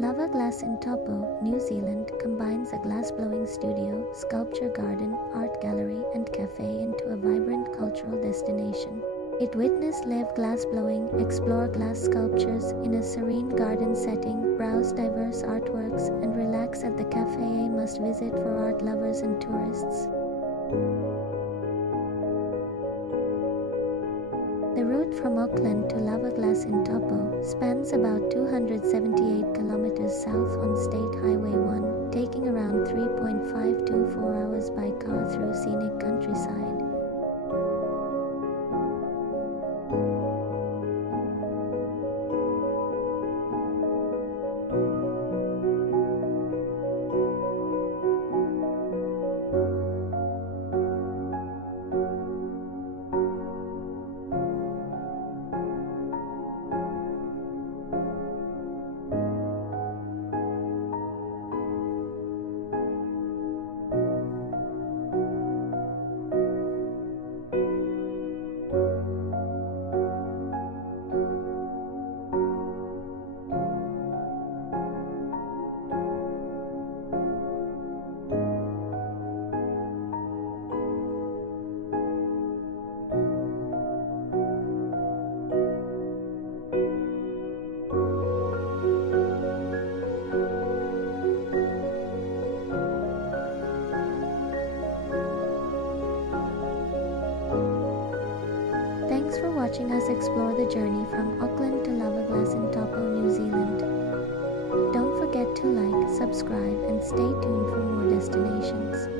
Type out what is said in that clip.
Lava Glass in Taupo, New Zealand combines a glass-blowing studio, sculpture garden, art gallery and cafe into a vibrant cultural destination. It witness live glass blowing, explore glass sculptures in a serene garden setting, browse diverse artworks, and relax at the cafe a must-visit for art lovers and tourists. The route from Auckland to Lava Glass in Taupo spans about 278 kilometers south on State Highway 1, taking around 3.5 to 4 hours by car through scenic countryside. Thanks for watching us explore the journey from Auckland to Lava Glass in Taupo, New Zealand. Don't forget to like, subscribe, and stay tuned for more destinations.